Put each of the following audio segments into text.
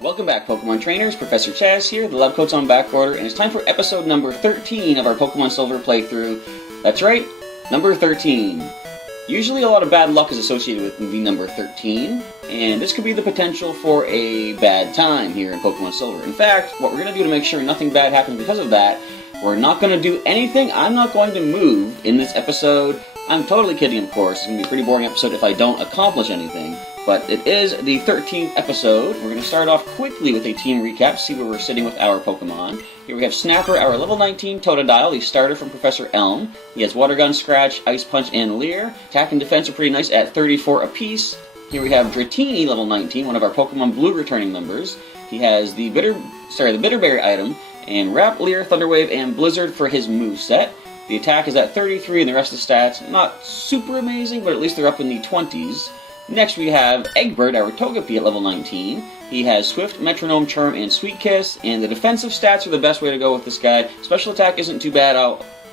Welcome back, Pokemon Trainers. Professor Chaz here. The lab coat's on back order, and it's time for episode number 13 of our Pokemon Silver playthrough. That's right, number 13. Usually a lot of bad luck is associated with the number 13, and this could be the potential for a bad time here in Pokemon Silver. In fact, what we're going to do to make sure nothing bad happens because of that, we're not going to do anything. I'm not going to move in this episode. I'm totally kidding, of course. It's going to be a pretty boring episode if I don't accomplish anything. But it is the 13th episode. We're going to start off quickly with a team recap, see where we're sitting with our Pokemon. Here we have Snapper, our level 19 Totodile, the starter from Professor Elm. He has Water Gun, Scratch, Ice Punch, and Leer. Attack and defense are pretty nice at 34 apiece. Here we have Dratini, level 19, one of our Pokemon Blue returning members. He has the Bitterberry item, and Wrap, Leer, Thunderwave, and Blizzard for his moveset. The attack is at 33, and the rest of the stats, not super amazing, but at least they're up in the 20s. Next we have Egbert, our Togepi at level 19. He has Swift, Metronome, Charm, and Sweet Kiss, and the defensive stats are the best way to go with this guy. Special attack isn't too bad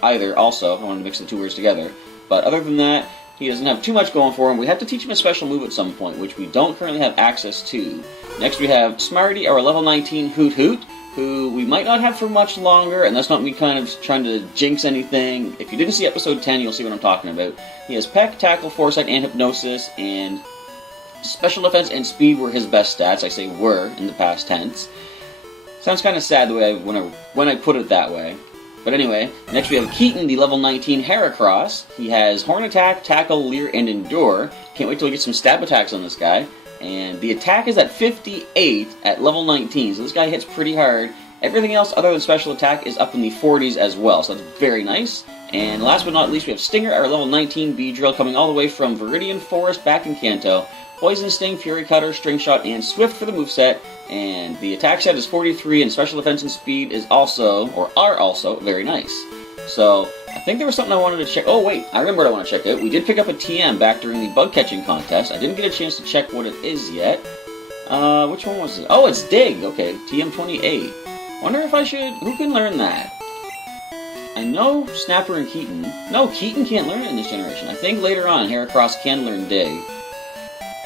either, also. I wanted to mix the two words together. But other than that, he doesn't have too much going for him. We have to teach him a special move at some point, which we don't currently have access to. Next we have Smartie, our level 19 Hoot Hoot, who we might not have for much longer, and that's not me kind of trying to jinx anything. If you didn't see episode 10, you'll see what I'm talking about. He has Peck, Tackle, Foresight, and Hypnosis, and Special Defense and Speed were his best stats. I say were in the past tense. Sounds kind of sad the way when I put it that way. But anyway, next we have Keaton, the level 19 Heracross. He has Horn Attack, Tackle, Leer, and Endure. Can't wait till we get some stab attacks on this guy. And the attack is at 58 at level 19, so this guy hits pretty hard. Everything else other than special attack is up in the 40s as well, so that's very nice. And last but not least, we have Stinger, our level 19 Beedrill, coming all the way from Viridian Forest back in Kanto. Poison Sting, Fury Cutter, String Shot, and Swift for the moveset. And the attack set is 43, and special defense and speed is also very nice. So, I think there was something I wanted to check. Oh, wait, I remember what I want to check out. We did pick up a TM back during the bug catching contest. I didn't get a chance to check what it is yet. Which one was it? Oh, it's Dig. Okay, TM28. Wonder if I should... Who can learn that? I know Snapper and Keaton. No, Keaton can't learn it in this generation. I think later on, Heracross can learn Dig.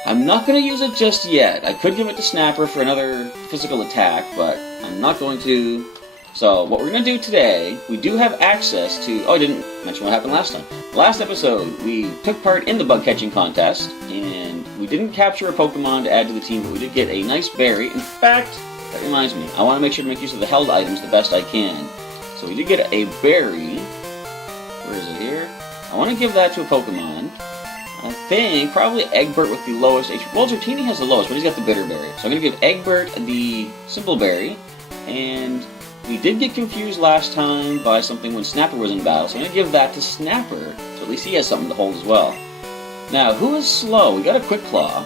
I'm not going to use it just yet. I could give it to Snapper for another physical attack, but I'm not going to... So, what we're going to do today, we do have access to... Oh, I didn't mention what happened last time. Last episode, we took part in the bug catching contest, and we didn't capture a Pokemon to add to the team, but we did get a nice berry. In fact, that reminds me, I want to make sure to make use of the held items the best I can. So we did get a berry. Where is it here? I want to give that to a Pokemon. I think probably Egbert with the lowest HP. Well, Dratini has the lowest, but he's got the Bitterberry. So I'm going to give Egbert the Simple Berry, and... we did get confused last time by something when Snapper was in battle, so I'm going to give that to Snapper, so at least he has something to hold as well. Now, who is slow? We got a Quick Claw.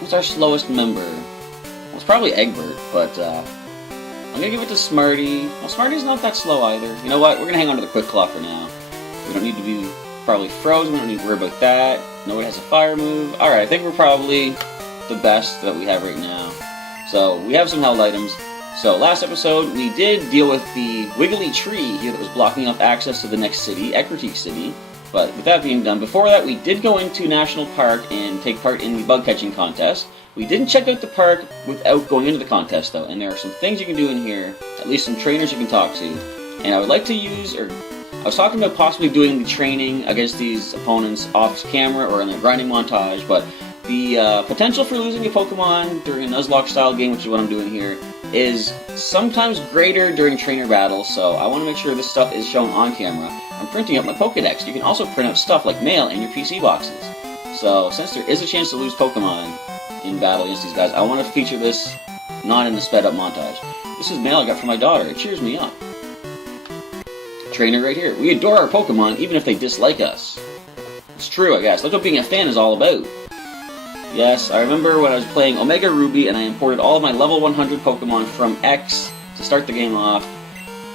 Who's our slowest member? Well, it's probably Egbert, but I'm going to give it to Smartie. Well, Smartie's not that slow either. You know what? We're going to hang on to the Quick Claw for now. We don't need to be probably frozen. We don't need to worry about that. Nobody has a fire move. Alright, I think we're probably the best that we have right now. So, we have some held items. So, last episode, we did deal with the wiggly tree here that was blocking off access to the next city, Ecruteak City. But with that being done, before that, we did go into National Park and take part in the bug catching contest. We didn't check out the park without going into the contest, though, and there are some things you can do in here, at least some trainers you can talk to. And I would like to use, I was talking about possibly doing the training against these opponents off camera or in a grinding montage, but the potential for losing a Pokemon during a Nuzlocke style game, which is what I'm doing here, is sometimes greater during trainer battles, so I want to make sure this stuff is shown on camera. I'm printing up my Pokedex. You can also print out stuff like mail in your PC boxes. So, since there is a chance to lose Pokemon in battle against these guys, I want to feature this not in the sped up montage. This is mail I got from my daughter. It cheers me up. Trainer right here. We adore our Pokemon even if they dislike us. It's true, I guess. That's what being a fan is all about. Yes, I remember when I was playing Omega Ruby and I imported all of my level 100 Pokemon from X to start the game off.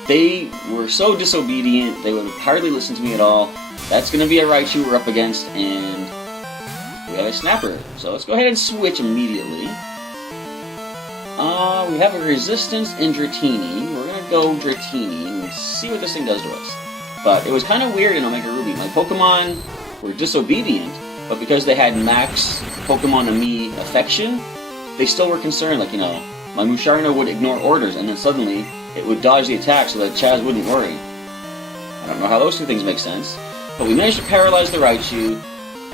They were so disobedient, they would hardly listen to me at all. That's going to be a Raichu we're up against, and we have a Snapper. So let's go ahead and switch immediately. We have a Resistance in Dratini. We're going to go Dratini and see what this thing does to us. But it was kind of weird in Omega Ruby. My Pokemon were disobedient, but because they had max Pokemon-Ami affection, they still were concerned, like, you know, my Musharna would ignore orders, and then suddenly it would dodge the attack so that Chaz wouldn't worry. I don't know how those two things make sense, but we managed to paralyze the Raichu.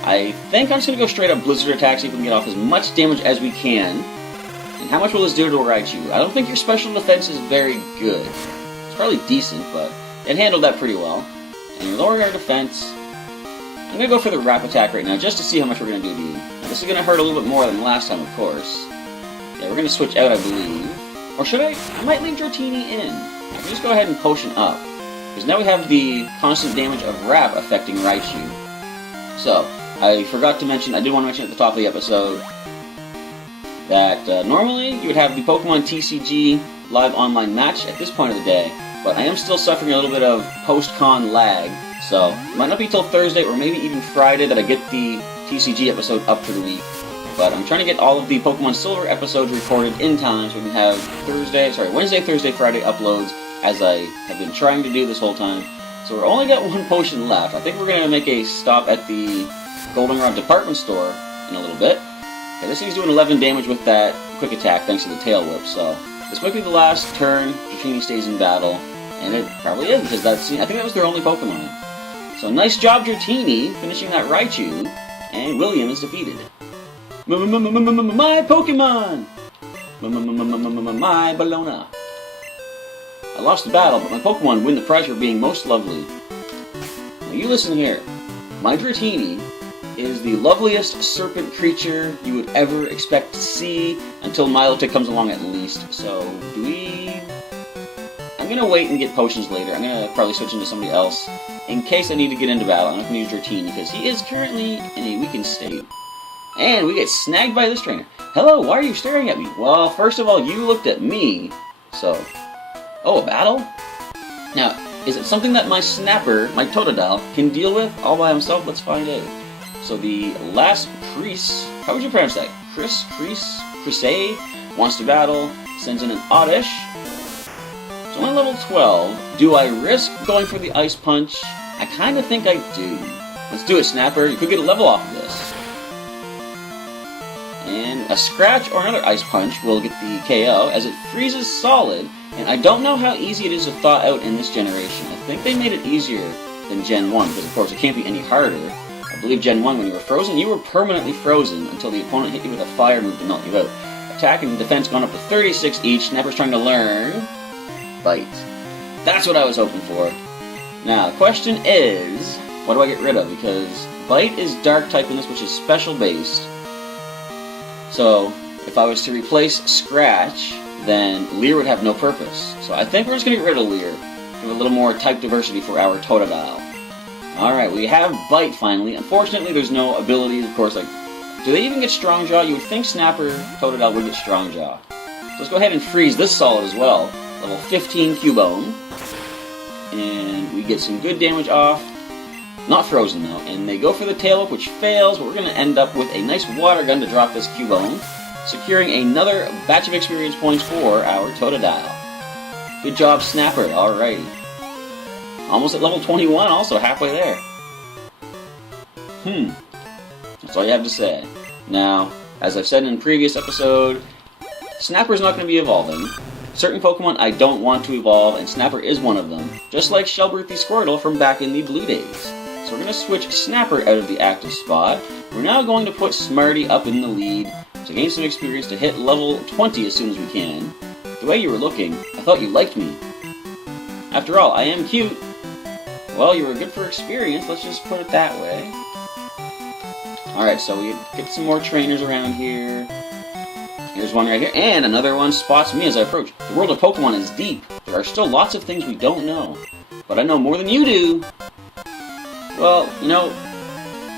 I think I'm just going to go straight up Blizzard attack so we can get off as much damage as we can. And how much will this do to a Raichu? I don't think your special defense is very good. It's probably decent, but it handled that pretty well. And we're lowering our defense. I'm going to go for the Wrap attack right now just to see how much we're going to do to you. Now, this is going to hurt a little bit more than last time, of course. Yeah, we're going to switch out, I believe. Or should I? I might leave Dratini in. I can just go ahead and potion up. Because now we have the constant damage of Wrap affecting Raichu. So, I forgot to mention, I did want to mention at the top of the episode, that normally you would have the Pokemon TCG live online match at this point of the day, but I am still suffering a little bit of post-con lag, so it might not be till Thursday or maybe even Friday that I get the TCG episode up for the week. But I'm trying to get all of the Pokemon Silver episodes recorded in time so we can have Wednesday, Thursday, Friday uploads, as I have been trying to do this whole time. So we're only got one potion left. I think we're going to make a stop at the Goldenrod department store in a little bit. Okay, this thing's doing 11 damage with that quick attack thanks to the tail whip, so this might be the last turn Dratini stays in battle, and it probably is, because I think that was their only Pokemon. So nice job, Dratini, finishing that Raichu, and William is defeated. My Pokemon! My Bologna. I lost the battle, but my Pokemon win the prize for being most lovely. Now you listen here. My Dratini is the loveliest serpent creature you would ever expect to see, until Milotic comes along at least. So, I'm gonna wait and get potions later. I'm gonna probably switch into somebody else. In case I need to get into battle, I'm not gonna use Dratini, because he is currently in a weakened state. And we get snagged by this trainer. Hello, why are you staring at me? Well, first of all, you looked at me, so... Oh, a battle? Now, is it something that my Snapper, my Totodile, can deal with all by himself? Let's find out. So the last Crease, how would you pronounce that? Chris, wants to battle, sends in an Oddish. It's only level 12. Do I risk going for the Ice Punch? I kind of think I do. Let's do it, Snapper. You could get a level off of this. And a Scratch or another Ice Punch will get the KO, as it freezes solid. And I don't know how easy it is to thaw out in this generation. I think they made it easier than Gen 1, because of course it can't be any harder. I believe Gen 1, when you were frozen, you were permanently frozen until the opponent hit you with a fire move to melt you out. Attack and defense gone up to 36 each. Snapper's trying to learn Bite. That's what I was hoping for. Now, the question is, what do I get rid of? Because Bite is dark type in this, which is special based. So, if I was to replace Scratch, then Leer would have no purpose. So I think we're just going to get rid of Leer. Give a little more type diversity for our Totodile. Alright, we have Bite finally. Unfortunately, there's no abilities, of course, like... Do they even get Strong Jaw? You would think Snapper Totodile would get Strong Jaw. So let's go ahead and freeze this solid as well. Level 15 Cubone. And we get some good damage off. Not frozen, though. And they go for the Tail Whip, which fails, but we're going to end up with a nice Water Gun to drop this Cubone, securing another batch of experience points for our Totodile. Good job, Snapper. Alrighty. Almost at level 21, also halfway there. That's all you have to say. Now, as I've said in a previous episode, Snapper's not going to be evolving. Certain Pokemon I don't want to evolve, and Snapper is one of them, just like Shelbreathy Squirtle from back in the Blue days. So we're going to switch Snapper out of the active spot. We're now going to put Smartie up in the lead to gain some experience to hit level 20 as soon as we can. The way you were looking, I thought you liked me. After all, I am cute. Well, you were good for experience, let's just put it that way. Alright, so we get some more trainers around here. Here's one right here, and another one spots me as I approach. The world of Pokemon is deep. There are still lots of things we don't know. But I know more than you do. Well, you know,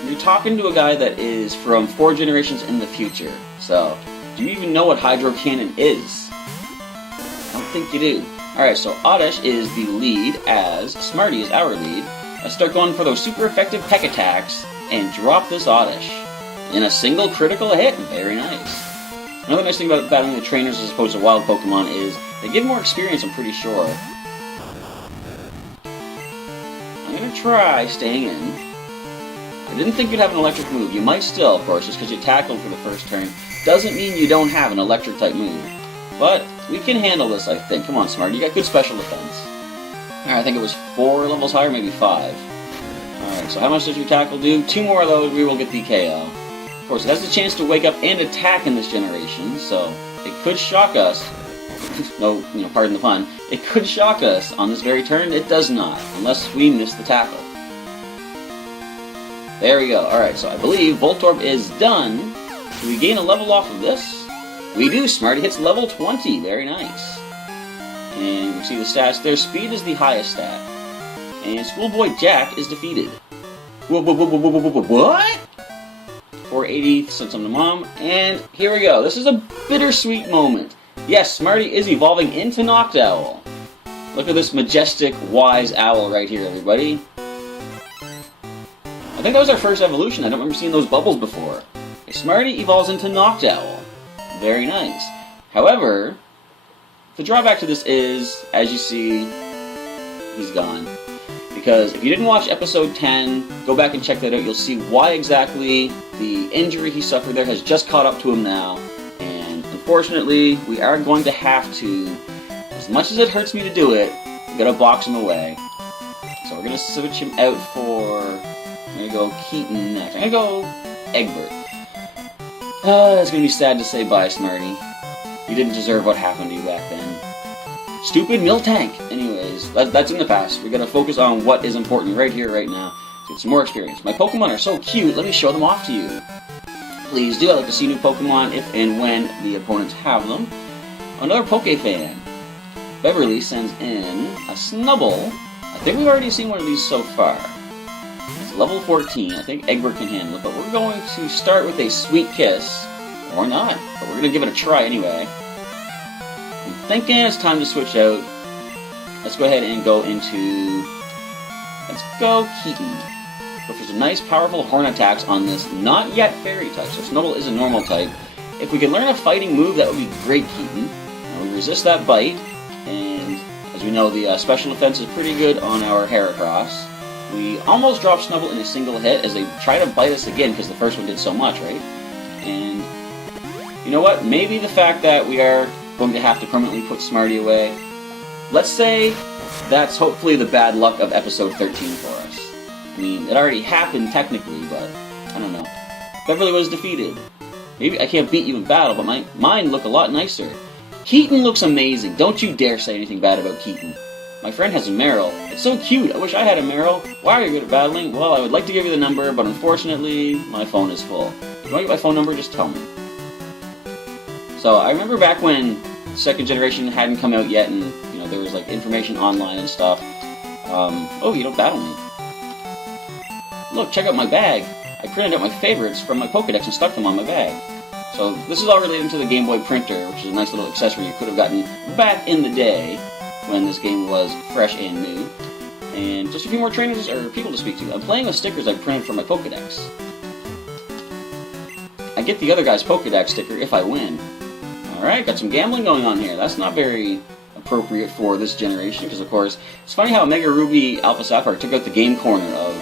you're talking to a guy that is from 4 generations in the future. So, do you even know what Hydro Cannon is? I don't think you do. Alright, so Oddish is the lead, as Smartie is our lead. Let's start going for those super effective Peck attacks, and drop this Oddish. In a single critical hit. Very nice. Another nice thing about battling the trainers as opposed to wild Pokemon is they give more experience, I'm pretty sure. I'm going to try staying in. I didn't think you'd have an electric move. You might still, of course, just because you tackled for the first turn. Doesn't mean you don't have an electric type move. But we can handle this, I think. Come on, Smartie, you got good special defense. Alright, I think it was 4 levels higher, maybe 5. Alright, so how much does your tackle do? 2 more of those, we will get the KO. Of course, it has the chance to wake up and attack in this generation, so it could shock us. No, pardon the pun. It could shock us on this very turn. It does not, unless we miss the tackle. There we go. Alright, so I believe Voltorb is done. Do we gain a level off of this? We do. Smartie hits level 20. Very nice. And we see the stats there. Speed is the highest stat. And Schoolboy Jack is defeated. What? 480 sent some to Mom. And here we go. This is a bittersweet moment. Yes, Smartie is evolving into Noctowl. Look at this majestic, wise owl right here, everybody. I think that was our first evolution. I don't remember seeing those bubbles before. Smartie evolves into Noctowl. Very nice. However, the drawback to this is, as you see, he's gone. Because if you didn't watch episode 10, go back and check that out. You'll see why exactly the injury he suffered there has just caught up to him now. And unfortunately, we are going to have to, as much as it hurts me to do it, we're going to box him away. So we're going to switch him out for, I'm going to go Keaton next. I'm going to go Egbert. It's going to be sad to say bye, Smartie. You didn't deserve what happened to you back then. Stupid Miltank! Anyways, that's in the past. We're going to focus on what is important right here, right now. Get some more experience. My Pokemon are so cute, let me show them off to you. Please do. I like to see new Pokemon if and when the opponents have them. Another Pokefan. Beverly sends in a Snubble. I think we've already seen one of these so far. It's level 14. I think Egbert can handle it, but we're going to start with a Sweet Kiss. Or not, but we're going to give it a try anyway. I'm thinking it's time to switch out. Let's go ahead and go into... Let's go Keaton. But there's a nice, powerful Horn attacks on this not yet Fairy type, so Snubble is a normal type. If we could learn a fighting move, that would be great, Keaton. We resist that bite, and as we know, the special defense is pretty good on our Heracross. We almost dropped Snubble in a single hit as they try to bite us again because the first one did so much, right? And you know what? Maybe the fact that we are going to have to permanently put Smartie away, let's say that's hopefully the bad luck of episode 13 for us. I mean, it already happened technically, but I don't know. Beverly was defeated. Maybe I can't beat you in battle, but mine look a lot nicer. Keaton looks amazing. Don't you dare say anything bad about Keaton. My friend has a Meryl. It's so cute. I wish I had a Meryl. Why are you good at battling? Well, I would like to give you the number, but unfortunately, my phone is full. If you want to get my phone number, just tell me. So, I remember back when second generation hadn't come out yet, and, there was, information online and stuff. Oh, you don't battle me. Look, check out my bag. I printed out my favorites from my Pokédex and stuck them on my bag. So, this is all related to the Game Boy printer, which is a nice little accessory you could have gotten back in the day, when this game was fresh and new. And just a few more trainers or people to speak to. I'm playing with stickers I printed from my Pokédex. I get the other guy's Pokédex sticker if I win. Alright, got some gambling going on here. That's not very appropriate for this generation, because of course, it's funny how Mega Ruby Alpha Sapphire took out the game corner of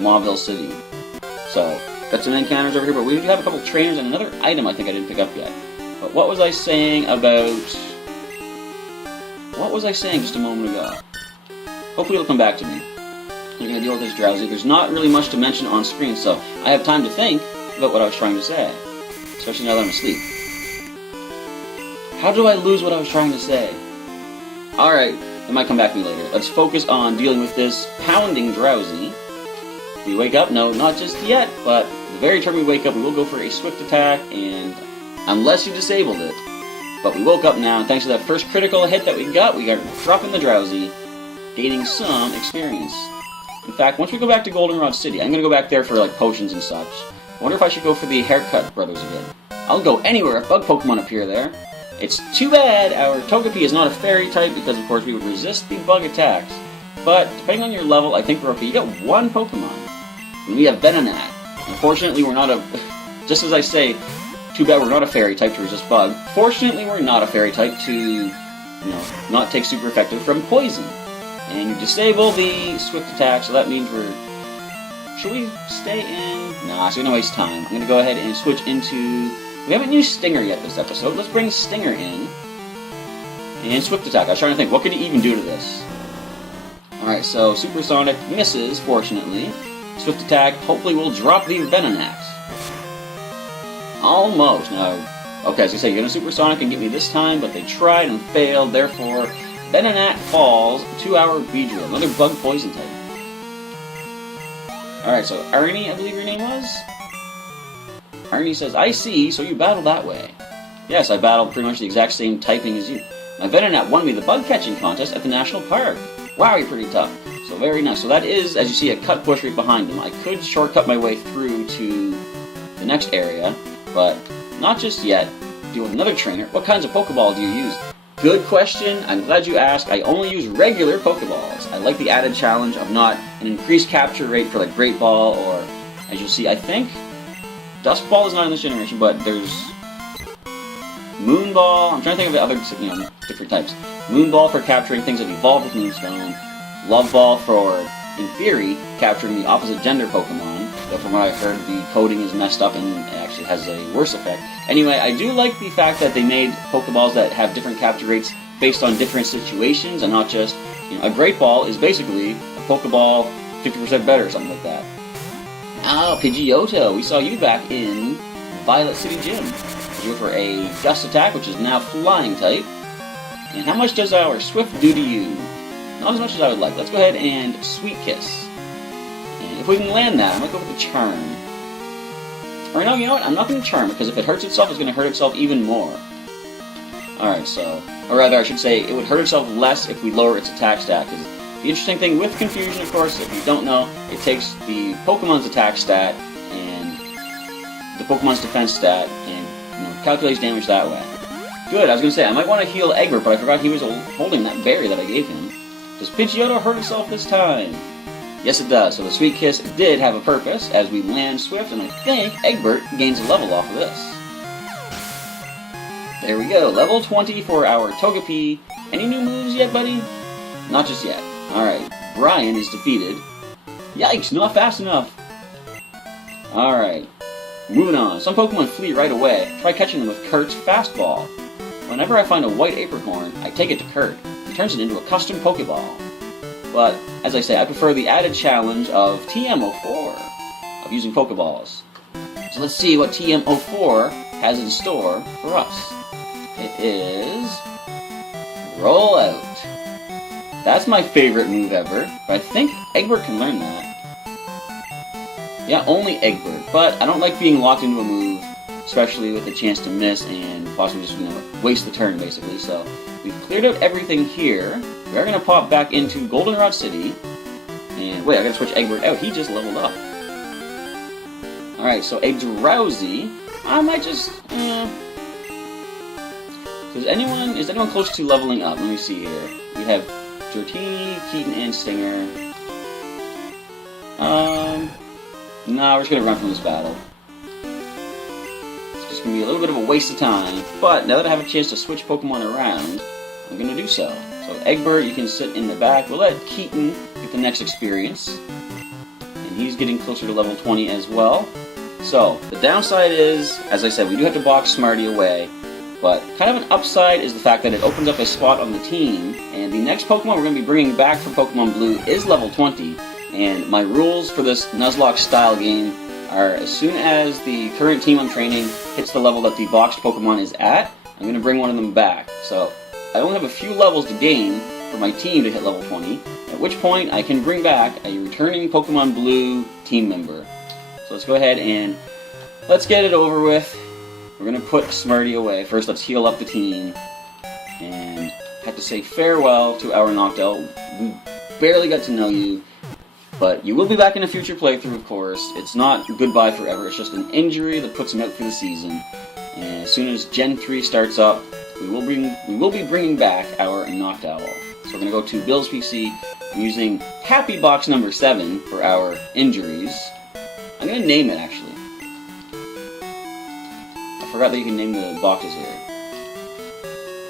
Mauville City. So, got some encounters over here, but we do have a couple trainers and another item I think I didn't pick up yet. But what was I saying about... What was I saying just a moment ago? Hopefully it'll come back to me. We're going to deal with this drowsy. There's not really much to mention on screen, so I have time to think about what I was trying to say. Especially now that I'm asleep. How do I lose what I was trying to say? Alright, it might come back to me later. Let's focus on dealing with this pounding drowsy. We wake up? No, not just yet, but the very time we wake up, we will go for a swift attack, and unless you disabled it. But we woke up now, and thanks to that first critical hit that we got dropping the drowsy, gaining some experience. In fact, once we go back to Goldenrod City, I'm going to go back there for potions and such. I wonder if I should go for the Haircut Brothers again. I'll go anywhere if bug Pokemon appear there. It's too bad our Togepi is not a fairy type because, of course, we would resist the bug attacks. But, depending on your level, I think we're okay. You got one Pokemon. And we have Venonat. Unfortunately, we're not a... Just as I say, too bad we're not a fairy type to resist bug. Fortunately, we're not a fairy type to, not take super effective from poison. And you disable the swift attack, so that means we're... Should we stay in? Nah, so we're gonna waste time. I'm gonna go ahead and switch into... We haven't used Stinger yet this episode. Let's bring Stinger in. And Swift Attack. I was trying to think, what could he even do to this? Alright, so Supersonic misses, fortunately. Swift Attack hopefully will drop the Venonat. Almost. Now, okay, as I say, you're going to Supersonic and get me this time, but they tried and failed, therefore, Venonat falls to our Beedrill, another bug poison type. Alright, so Arnie, I believe your name was? Arnie says, I see, so you battled that way. Yes, I battled pretty much the exact same typing as you. My Venonat won me the bug catching contest at the National Park. Wow, you're pretty tough. So very nice. So that is, as you see, a cut push right behind him. I could shortcut my way through to the next area, but not just yet. Deal with another trainer. What kinds of Pokeball do you use? Good question. I'm glad you asked. I only use regular Pokeballs. I like the added challenge of not an increased capture rate for like Great Ball or, as you'll see, I think Dusk Ball is not in this generation, but there's Moon Ball. I'm trying to think of the other, different types. Moon Ball for capturing things that evolve with Moonstone. Love Ball for, in theory, capturing the opposite gender Pokemon. Though from what I've heard, the coding is messed up and it actually has a worse effect. Anyway, I do like the fact that they made Pokeballs that have different capture rates based on different situations and not just, a Great Ball is basically a Pokeball 50% better or something like that. Ah, Pidgeotto, we saw you back in Violet City Gym. You go for a Gust Attack, which is now Flying type. And how much does our Swift do to you? Not as much as I would like. Let's go ahead and Sweet Kiss. And if we can land that, I'm going to go with the Charm. Or no, you know what? I'm not going to Charm it, because if it hurts itself, it's going to hurt itself even more. Alright, so... Or rather, I should say, it would hurt itself less if we lower its attack stat. Because the interesting thing with Confusion, of course, if you don't know, it takes the Pokemon's attack stat and the Pokemon's defense stat and calculates damage that way. Good, I was going to say, I might want to heal Egbert, but I forgot he was holding that berry that I gave him. Does Pidgeotto hurt itself this time? Yes, it does. So the Sweet Kiss did have a purpose as we land Swift, and I think Egbert gains a level off of this. There we go, level 20 for our Togepi. Any new moves yet, buddy? Not just yet. Alright, Brian is defeated. Yikes, not fast enough. Alright, moving on. Some Pokemon flee right away. Try catching them with Kurt's Fastball. Whenever I find a white apricorn, I take it to Kurt. He turns it into a custom Pokeball. But, as I say, I prefer the added challenge of TM04, of using Pokeballs. So let's see what TM04 has in store for us. It is... Roll Out. That's my favorite move ever, but I think Egbert can learn that. Yeah, only Egbert, but I don't like being locked into a move, especially with a chance to miss and possibly just, waste the turn, basically. So, we've cleared out everything here. We are going to pop back into Goldenrod City. And, wait, I gotta switch Egbert out. He just leveled up. Alright, so a Drowsy. I might just, Is anyone close to leveling up? Let me see here. We have Dratini, Keaton, and Stinger. No, we're just going to run from this battle. It's just going to be a little bit of a waste of time, but now that I have a chance to switch Pokemon around, I'm going to do so. So Egbert, you can sit in the back. We'll let Keaton get the next experience, and he's getting closer to level 20 as well. So, the downside is, as I said, we do have to box Smartie away, but kind of an upside is the fact that it opens up a spot on the team, and the next Pokemon we're going to be bringing back from Pokemon Blue is level 20, and my rules for this Nuzlocke style game are as soon as the current team I'm training hits the level that the boxed Pokemon is at, I'm going to bring one of them back. So, I only have a few levels to gain for my team to hit level 20, at which point I can bring back a returning Pokemon Blue team member. So let's go ahead and let's get it over with. We're going to put Smartie away. First, let's heal up the team. And I have to say farewell to our Noctowl. We barely got to know you, but you will be back in a future playthrough, of course. It's not goodbye forever. It's just an injury that puts him out for the season. And as soon as Gen 3 starts up, we will be bringing back our Noctowl. So we're going to go to Bill's PC. I'm using Happy Box number 7 for our injuries. I'm going to name it, actually. I forgot that you can name the boxes here.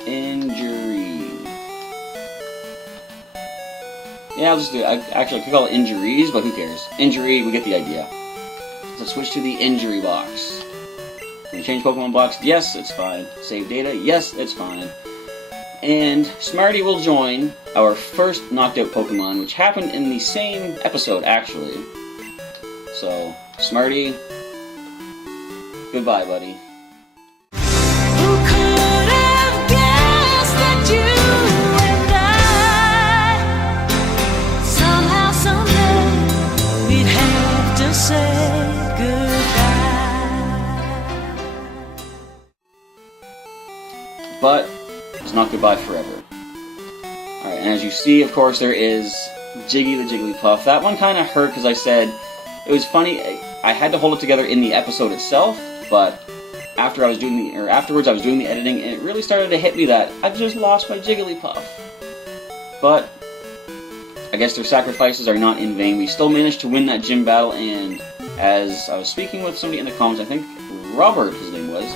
Injury. Yeah, I'll just do it. I could call it injuries, but who cares? Injury, we get the idea. Let's switch to the injury box. Can we change Pokemon box? Yes, it's fine. Save data? Yes, it's fine. And Smartie will join our first knocked out Pokemon, which happened in the same episode, actually. So, Smartie, goodbye, buddy. Who could have guessed that you and I somehow, someday we'd have to say goodbye. But it's not goodbye forever. Alright, and as you see, of course, there is Jiggy the Jigglypuff. That one kind of hurt because I said it was funny. I had to hold it together in the episode itself, but afterwards I was doing the editing, and it really started to hit me that I've just lost my Jigglypuff. But I guess their sacrifices are not in vain. We still managed to win that gym battle, and as I was speaking with somebody in the comments, I think Robert, his name was,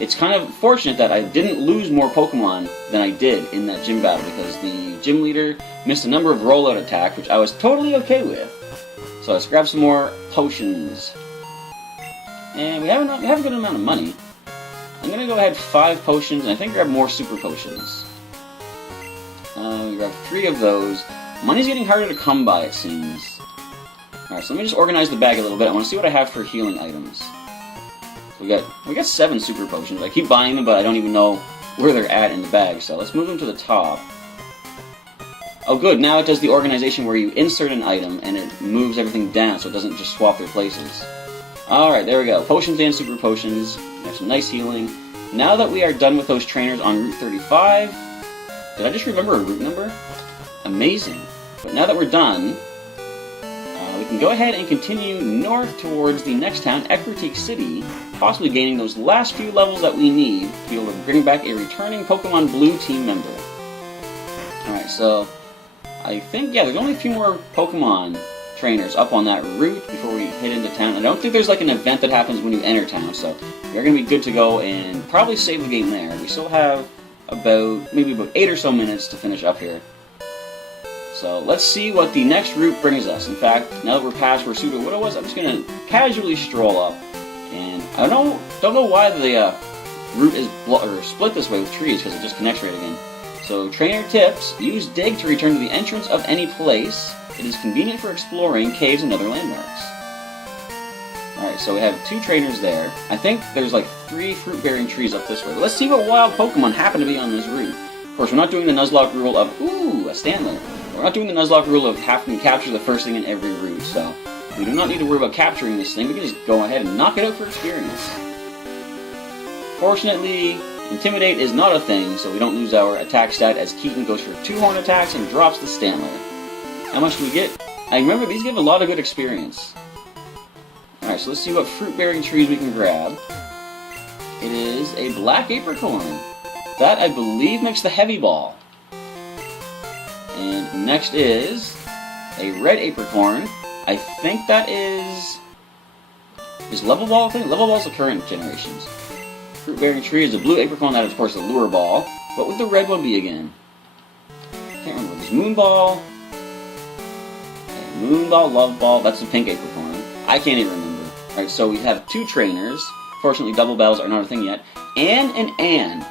it's kind of fortunate that I didn't lose more Pokemon than I did in that gym battle, because the gym leader missed a number of rollout attacks, which I was totally okay with. So let's grab some more potions. And we have a good amount of money. I'm going to go ahead 5 potions, and I think grab more super potions. We grab 3 of those. Money's getting harder to come by, it seems. Alright, so let me just organize the bag a little bit. I want to see what I have for healing items. We got 7 super potions. I keep buying them, but I don't even know where they're at in the bag. So let's move them to the top. Oh good, now it does the organization where you insert an item and it moves everything down so it doesn't just swap their places. Alright, there we go. Potions and super potions. We have some nice healing. Now that we are done with those trainers on Route 35... Did I just remember a route number? Amazing. But now that we're done, we can go ahead and continue north towards the next town, Ecruteak City, possibly gaining those last few levels that we need to be able to bring back a returning Pokemon Blue team member. Alright, so I think, yeah, there's only a few more Pokemon trainers up on that route before we head into town. I don't think there's like an event that happens when you enter town, so we're going to be good to go and probably save the game there. We still have maybe about 8 or so minutes to finish up here. So let's see what the next route brings us. In fact, now that we're past where Pseudo-Widow was, I'm just going to casually stroll up. And I don't know why the route is split this way with trees, because it just connects right again. So, trainer tips: use dig to return to the entrance of any place. It is convenient for exploring caves and other landmarks. Alright, so we have 2 trainers there. I think there's like 3 fruit-bearing trees up this way. But let's see what wild Pokemon happen to be on this route. Of course, we're not doing the Nuzlocke rule of, ooh, a Standler. We're not doing the Nuzlocke rule of having to capture the first thing in every route, so we do not need to worry about capturing this thing. We can just go ahead and knock it out for experience. Fortunately, Intimidate is not a thing, so we don't lose our attack stat as Keaton goes for 2 horn attacks and drops the Standler. How much do we get? I remember these give a lot of good experience. Alright, so let's see what fruit-bearing trees we can grab. It is a black apricorn. That, I believe, makes the heavy ball. And next is a red apricorn. I think that is level ball a thing? Level ball's the current generations. Fruit-bearing tree is a blue apricorn. That is, of course, the lure ball. What would the red one be again? Can't remember. There's moon ball. Okay, moon ball, love ball. That's the pink apricorn. I can't even remember. Alright, so we have 2 trainers. Fortunately, double battles are not a thing yet. Anne and Anne.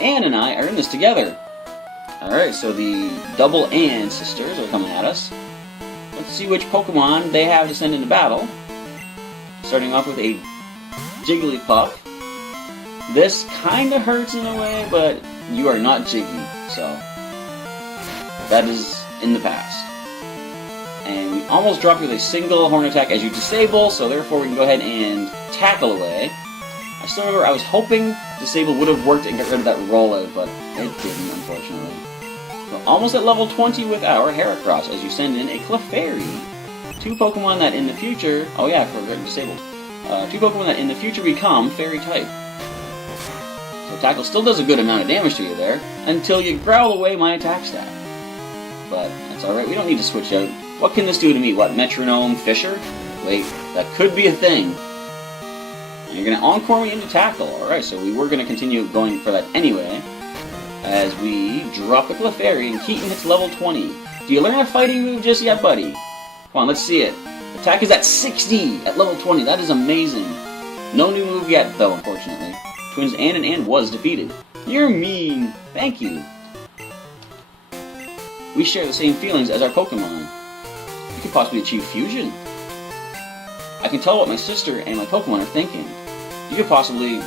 Anne and I are in this together. Alright, so the double Anne sisters are coming at us. Let's see which Pokemon they have to send into battle. Starting off with a Jigglypuff. This kinda hurts in a way, but you are not Jiggy, so that is in the past. And we almost dropped with a single horn attack as you disable, so therefore we can go ahead and tackle away. I still remember I was hoping disable would have worked and get rid of that rollout, but it didn't, unfortunately. So almost at level 20 with our Heracross as you send in a Clefairy. 2 Pokemon that in the future, oh yeah, I forgot disabled. 2 Pokemon that in the future become Fairy type. So Tackle still does a good amount of damage to you there, until you growl away my attack stat. But that's alright, we don't need to switch out. What can this do to me? What, Metronome Fisher? Wait, that could be a thing. And you're going to Encore me into Tackle. Alright, so we were going to continue going for that anyway. As we drop the Clefairy and Keaton hits level 20. Do you learn a fighting move just yet, buddy? Come on, let's see it. Attack is at 60 at level 20. That is amazing. No new move yet, though, unfortunately. Twins Anne and Anne was defeated. You're mean. Thank you. We share the same feelings as our Pokemon. We could possibly achieve fusion. I can tell what my sister and my Pokemon are thinking. You could possibly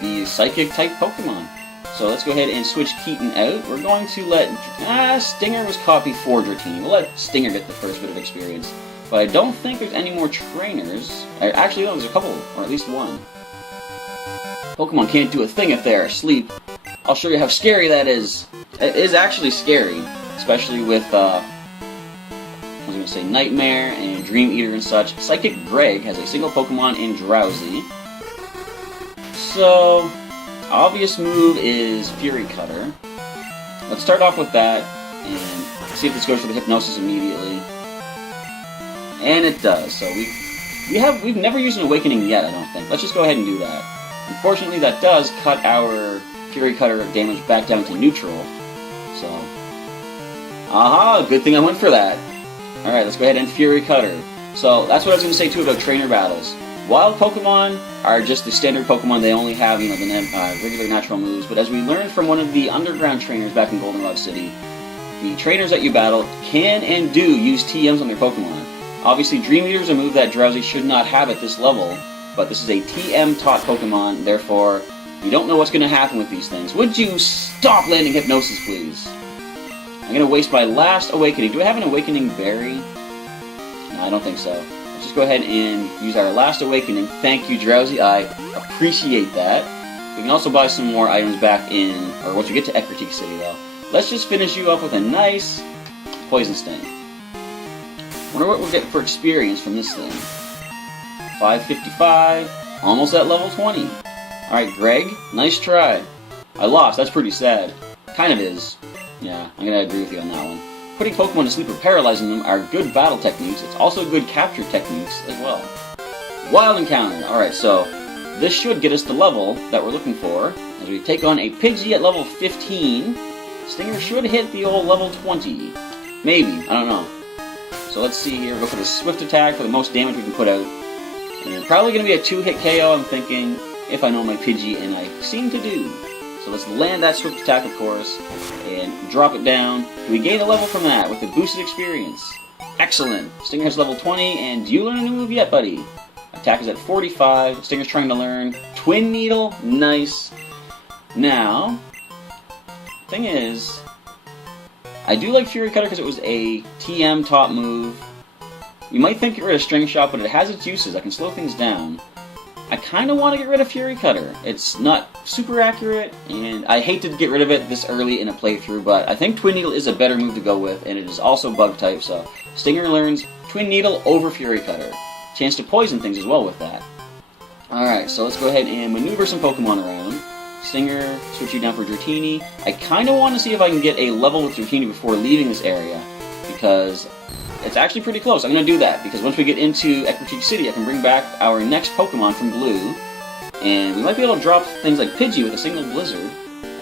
be a Psychic-type Pokemon. So let's go ahead and switch Keaton out. We're going to let... Stinger was caught before Dratini. We'll let Stinger get the first bit of experience. But I don't think there's any more trainers. Actually, no, there's a couple, or at least one. Pokemon can't do a thing if they're asleep. I'll show you how scary that is. It is actually scary, especially with, I was going to say Nightmare and Dream Eater and such. Psychic Greg has a single Pokemon in Drowsy. So, obvious move is Fury Cutter. Let's start off with that and see if this goes for the Hypnosis immediately. And it does. So we've never used an Awakening yet, I don't think. Let's just go ahead and do that. Unfortunately, that does cut our Fury Cutter damage back down to neutral. So, aha! Good thing I went for that. All right, let's go ahead and Fury Cutter. So that's what I was going to say too about trainer battles. Wild Pokemon are just the standard Pokemon. They only have, the regular natural moves. But as we learned from one of the underground trainers back in Goldenrod City, the trainers that you battle can and do use TMs on their Pokemon. Obviously, Dream Eater is a move that Drowsy should not have at this level, but this is a TM-taught Pokemon, therefore, you don't know what's going to happen with these things. Would you stop landing Hypnosis, please? I'm going to waste my last Awakening. Do I have an Awakening Berry? No, I don't think so. Let's just go ahead and use our last Awakening. Thank you, Drowsy. I appreciate that. We can also buy some more items back in, or once we get to Ecruteak City, though. Let's just finish you up with a nice Poison Sting. Wonder what we'll get for experience from this thing. 555, almost at level 20. Alright, Greg, nice try. I lost, that's pretty sad. Kind of is. Yeah, I'm gonna agree with you on that one. Putting Pokemon to sleep or paralyzing them are good battle techniques. It's also good capture techniques as well. Wild Encounter. Alright, so this should get us the level that we're looking for. As we take on a Pidgey at level 15, Stinger should hit the old level 20. Maybe, I don't know. So let's see here, go for the Swift Attack for the most damage we can put out. And probably going to be a 2-hit KO, I'm thinking, if I know my Pidgey, and I seem to do. So let's land that Swift Attack, of course, and drop it down. We gain a level from that with the boosted experience. Excellent! Stinger has level 20, and do you learn a new move yet, buddy? Attack is at 45, Stinger's trying to learn Twin Needle, nice. Now, thing is, I do like Fury Cutter because it was a TM top move. You might think get rid of String Shot, but it has its uses. I can slow things down. I kind of want to get rid of Fury Cutter. It's not super accurate, and I hate to get rid of it this early in a playthrough, but I think Twin Needle is a better move to go with, and it is also Bug type, so Stinger learns Twin Needle over Fury Cutter. Chance to poison things as well with that. Alright, so let's go ahead and maneuver some Pokemon around. Stinger, switch you down for Dratini. I kind of want to see if I can get a level with Dratini before leaving this area, because it's actually pretty close. I'm going to do that, because once we get into Ecruteak City, I can bring back our next Pokemon from Blue, and we might be able to drop things like Pidgey with a single Blizzard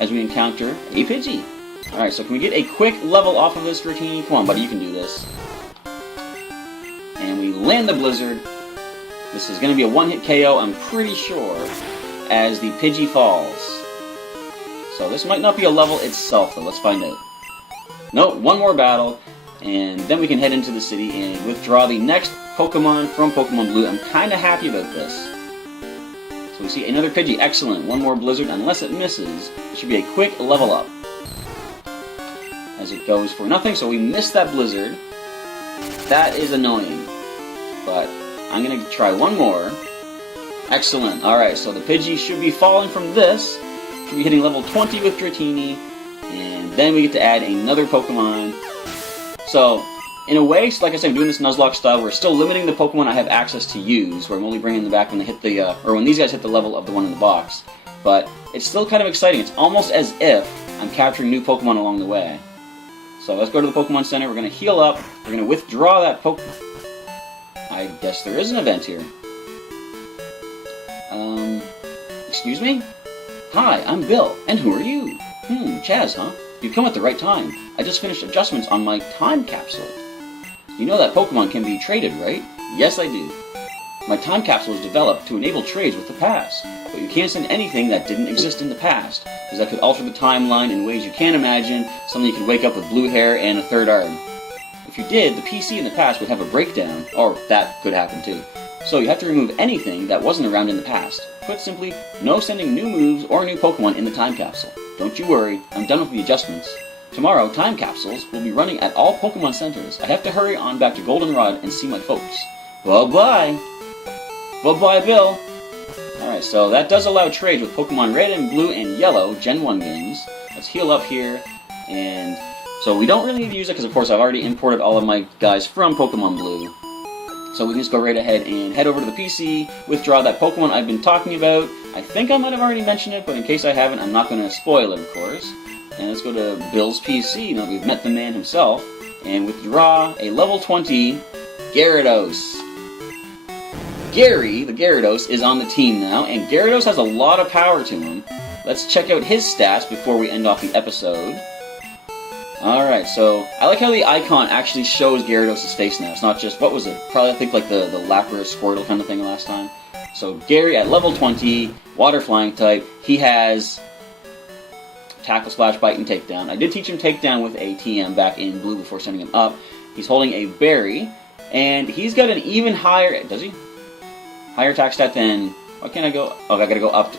as we encounter a Pidgey. Alright, so can we get a quick level off of this Dratini? Come on, buddy, you can do this. And we land the Blizzard. This is going to be a one-hit KO, I'm pretty sure, as the Pidgey falls. So this might not be a level itself, though. Let's find out. Nope, one more battle, and then we can head into the city and withdraw the next Pokemon from Pokemon Blue. I'm kind of happy about this. So we see another Pidgey. Excellent. One more Blizzard. Unless it misses, it should be a quick level up. As it goes for nothing, so we missed that Blizzard. That is annoying. But I'm going to try one more. Excellent. Alright, so the Pidgey should be falling from this. Should be hitting level 20 with Dratini. And then we get to add another Pokemon. So, in a way, like I said, I'm doing this Nuzlocke style. We're still limiting the Pokemon I have access to use, where I'm only bringing them back when they hit the, or when these guys hit the level of the one in the box. But it's still kind of exciting. It's almost as if I'm capturing new Pokemon along the way. So let's go to the Pokemon Center. We're going to heal up. We're going to withdraw that Pokemon. I guess there is an event here. Excuse me? Hi, I'm Bill, and who are you? Chaz, huh? You've come at the right time. I just finished adjustments on my time capsule. You know that Pokemon can be traded, right? Yes, I do. My time capsule was developed to enable trades with the past, but you can't send anything that didn't exist in the past. because that could alter the timeline in ways you can't imagine. Suddenly you could wake up with blue hair and a third arm. If you did, the PC in the past would have a breakdown, or that could happen too. So you have to remove anything that wasn't around in the past. Put simply, no sending new moves or new Pokemon in the time capsule. Don't you worry, I'm done with the adjustments. Tomorrow, time capsules will be running at all Pokemon Centers. I have to hurry on back to Goldenrod and see my folks. Bye-bye! Bye-bye, Bill! Alright, so that does allow trades with Pokemon Red and Blue and Yellow Gen 1 games. Let's heal up here, and so we don't really need to use it because, of course, I've already imported all of my guys from Pokemon Blue. So we can just go right ahead and head over to the PC, withdraw that Pokemon I've been talking about. I think I might have already mentioned it, but in case I haven't, I'm not going to spoil it, of course. And let's go to Bill's PC, now that we've met the man himself, and withdraw a level 20 Gyarados. Gary, the Gyarados, is on the team now, and Gyarados has a lot of power to him. Let's check out his stats before we end off the episode. Alright, so I like how the icon actually shows Gyarados' face now. It's not just, what was it? Probably I think like the Lapras Squirtle kind of thing last time. So Gary at level 20, Water Flying type, he has Tackle, Splash, Bite, and Takedown. I did teach him Takedown with a TM back in Blue before sending him up. He's holding a Berry, and he's got an even higher, does he? Higher attack stat than, why can't I go, oh I gotta go up.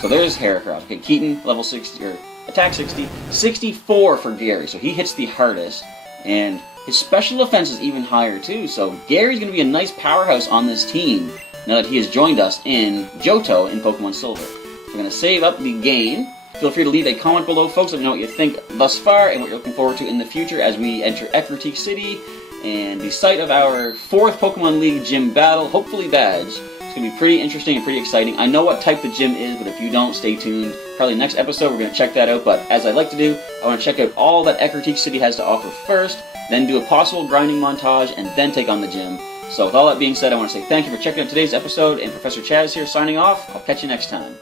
So there's Heracross. Okay, Keaton, level 60, or attack 60, 64 for Gary, so he hits the hardest, and his special offense is even higher too, so Gary's going to be a nice powerhouse on this team now that he has joined us in Johto in Pokemon Silver. We're going to save up the game. Feel free to leave a comment below, folks. Let me know what you think thus far and what you're looking forward to in the future as we enter Ecruteak City and the site of our 4th Pokemon League gym battle, hopefully badge. It's going to be pretty interesting and pretty exciting. I know what type the gym is, but if you don't, stay tuned. Probably next episode we're going to check that out, but as I like to do, I want to check out all that Ecruteak City has to offer first, then do a possible grinding montage, and then take on the gym. So with all that being said, I want to say thank you for checking out today's episode, and Professor Chaz here signing off. I'll catch you next time.